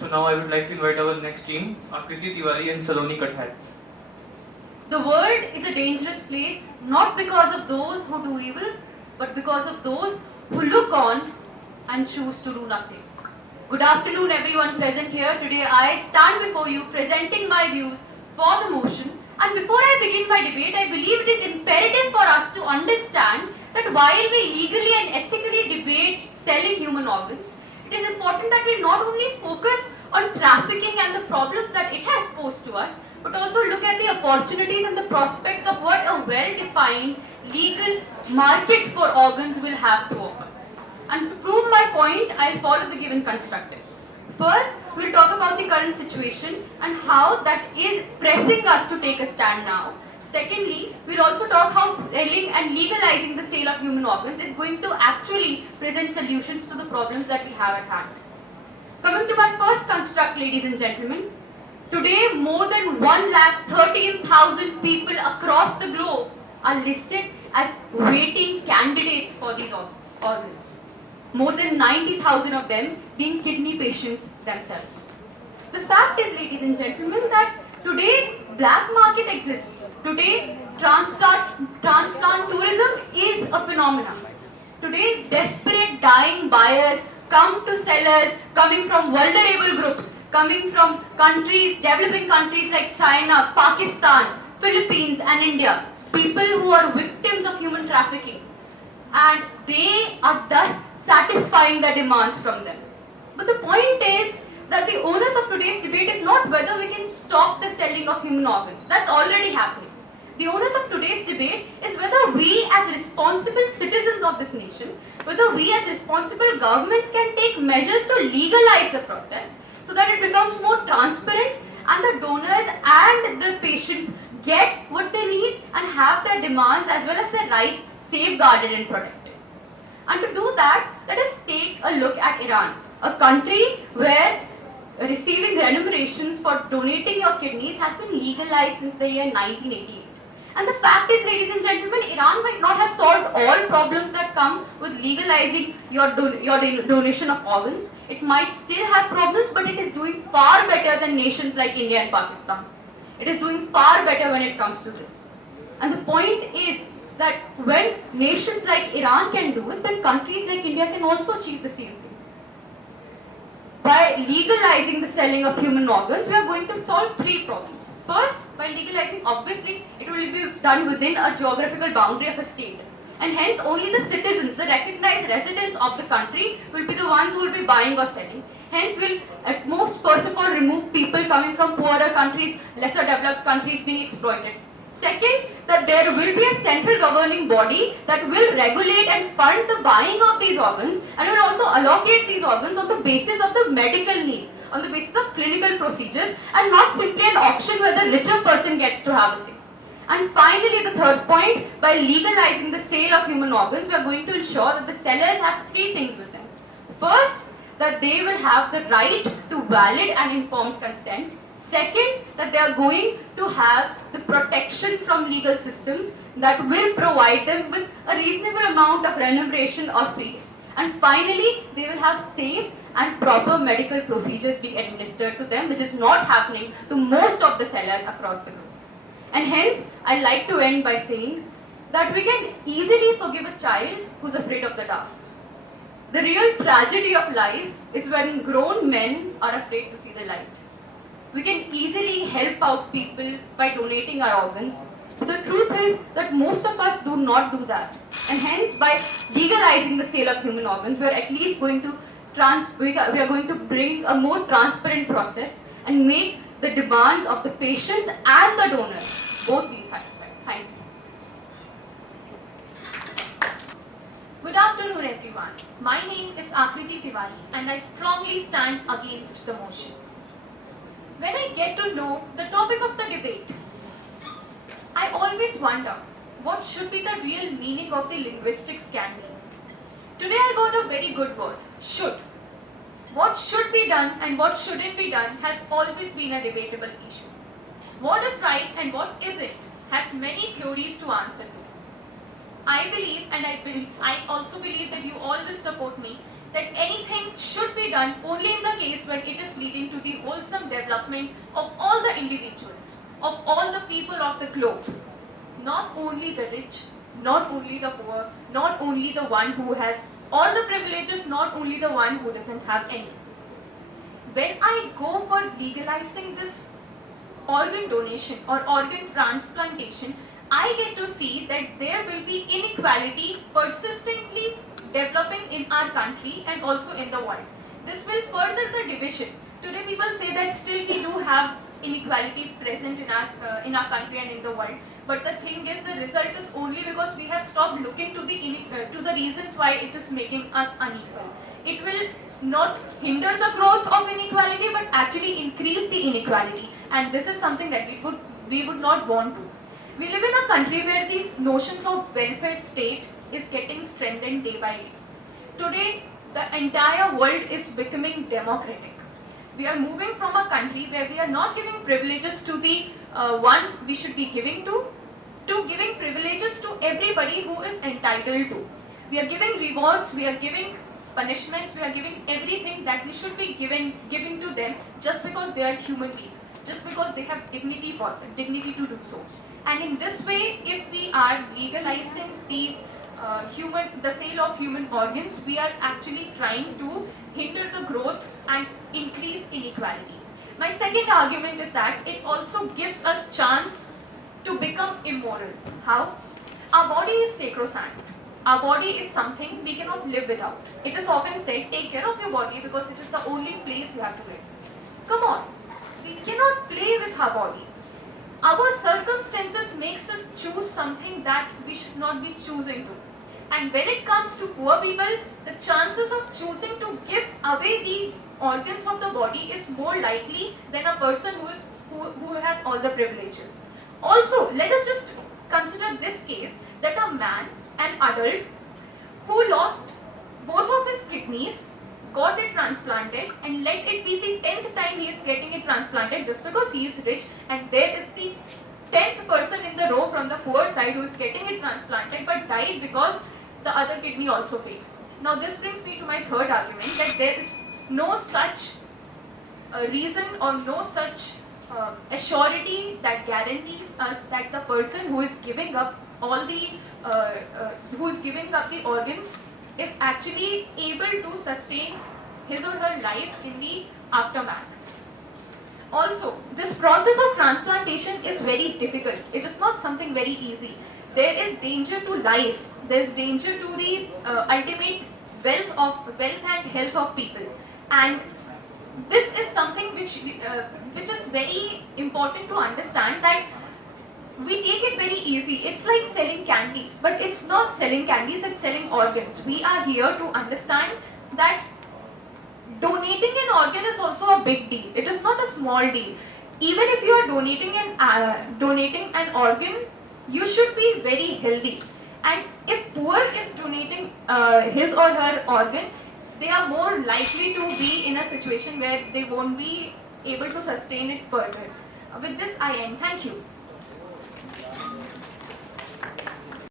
So now I would like to invite our next team, Akriti and Saloni. The world is a dangerous place, not because of those who do evil, but because of those who look on and choose to do nothing. Good afternoon everyone present here. Today I stand before you presenting my views for the motion, and before I begin my debate, I believe it is imperative for us to understand that while we legally and ethically debate selling human organs, it is important that we not only focus on trafficking and the problems that it has posed to us, but also look at the opportunities and the prospects of what a well-defined legal market for organs will have to offer. And to prove my point, I'll follow the given constructives. First, we'll talk about the current situation and how that is pressing us to take a stand now. Secondly, we'll also talk how selling and legalizing the sale of human organs is going to actually present solutions to the problems that we have at hand. Coming to my first construct, ladies and gentlemen, today more than 1,13,000 people across the globe are listed as waiting candidates for these organs. More than 90,000 of them being kidney patients themselves. The fact is, ladies and gentlemen, that today black market exists. Today transplant tourism is a phenomenon. Today desperate dying buyers come to sellers coming from vulnerable groups, coming from countries, developing countries like China, Pakistan, Philippines and India. People who are victims of human trafficking. And they are thus satisfying the demands from them. But the point is that the onus of today's debate is not whether we can stop the selling of human organs. That's already happening. The onus of today's debate is whether we as responsible citizens of this nation, whether we as responsible governments can take measures to legalize the process so that it becomes more transparent and the donors and the patients get what they need and have their demands as well as their rights safeguarded and protected. And to do that, let us take a look at Iran, a country where receiving remunerations for donating your kidneys has been legalized since the year 1988. And the fact is, ladies and gentlemen, Iran might not have solved all problems that come with legalizing your donation of organs. It might still have problems, but it is doing far better than nations like India and Pakistan. It is doing far better when it comes to this. And the point is that when nations like Iran can do it, then countries like India can also achieve the same thing. By legalizing the selling of human organs, we are going to solve three problems. First, by legalizing, obviously, it will be done within a geographical boundary of a state. And hence, only the citizens, the recognized residents of the country will be the ones who will be buying or selling. Hence, we'll at most, first of all, remove people coming from poorer countries, lesser developed countries being exploited. Second, that there will be a central governing body that will regulate and fund the buying of these organs and will also allocate these organs on the basis of the medical needs, on the basis of clinical procedures and not simply an auction where the richer person gets to have a say. And finally, the third point, by legalizing the sale of human organs, we are going to ensure that the sellers have three things with them. First, that they will have the right to valid and informed consent. Second, that they are going to have the protection from legal systems that will provide them with a reasonable amount of remuneration or fees. And finally, they will have safe and proper medical procedures being administered to them, which is not happening to most of the sellers across the globe. And hence, I'd like to end by saying that we can easily forgive a child who's afraid of the dark. The real tragedy of life is when grown men are afraid to see the light. We can easily help out people by donating our organs. But the truth is that most of us do not do that. And hence, by legalizing the sale of human organs, we are at least going to bring a more transparent process and make the demands of the patients and the donors both be satisfied. Thank you. Good afternoon, everyone. My name is Akriti and I strongly stand against the motion. When I get to know the topic of the debate, I always wonder what should be the real meaning of the linguistics can be. Today I got a very good word, should. What should be done and what shouldn't be done has always been a debatable issue. What is right and what isn't has many theories to answer to. I believe, and I also believe that you all will support me, that anything should be done only in the case when it is leading to the wholesome development of all the individuals, of all the people of the globe. Not only the rich, not only the poor, not only the one who has all the privileges, not only the one who doesn't have any. When I go for legalizing this organ donation or organ transplantation, I get to see that there will be inequality persistently developing in our country and also in the world. This will further the division. Today people say that still we do have inequality present in our country and in the world. But the thing is, the result is only because we have stopped looking to the reasons why it is making us unequal. It will not hinder the growth of inequality, but actually increase the inequality. And this is something that we would not want to. We live in a country where these notions of welfare state is getting strengthened day by day. Today, the entire world is becoming democratic. We are moving from a country where we are not giving privileges to the one we should be giving to giving privileges to everybody who is entitled to. We are giving rewards, we are giving punishments, we are giving everything that we should be giving to them just because they are human beings, just because they have dignity to do so. And in this way, if we are legalizing the sale of human organs, we are actually trying to hinder the growth and increase inequality. My second argument is that it also gives us chance to become immoral. How? Our body is sacrosanct. Our body is something we cannot live without. It is often said, take care of your body because it is the only place you have to live. Come on, we cannot play with our body. Our circumstances makes us choose something that we should not be choosing to. And when it comes to poor people, the chances of choosing to give away the organs of the body is more likely than a person who has all the privileges. Also, let us just consider this case that a man, an adult, who lost both of his kidneys, got it transplanted, and let it be the 10th time he is getting it transplanted just because he is rich, and there is the 10th person in the row from the poor side who is getting it transplanted but died because the other kidney also failed. Now this brings me to my third argument, that there is no such reason or no such assurity that guarantees us that the person who is giving up the organs is actually able to sustain his or her life in the aftermath. Also, this process of transplantation is very difficult. It is not something very easy. There is danger to life. There is danger to the ultimate wealth and health of people. And this is something which is very important to understand, that we take it very easy. It's like selling candies, but it's not selling candies, it's selling organs. We are here to understand that donating an organ is also a big deal. It is not a small deal. Even if you are donating an organ, you should be very healthy. And if poor is donating his or her organ, they are more likely to be in a situation where they won't be able to sustain it further. With this, I end. Thank you.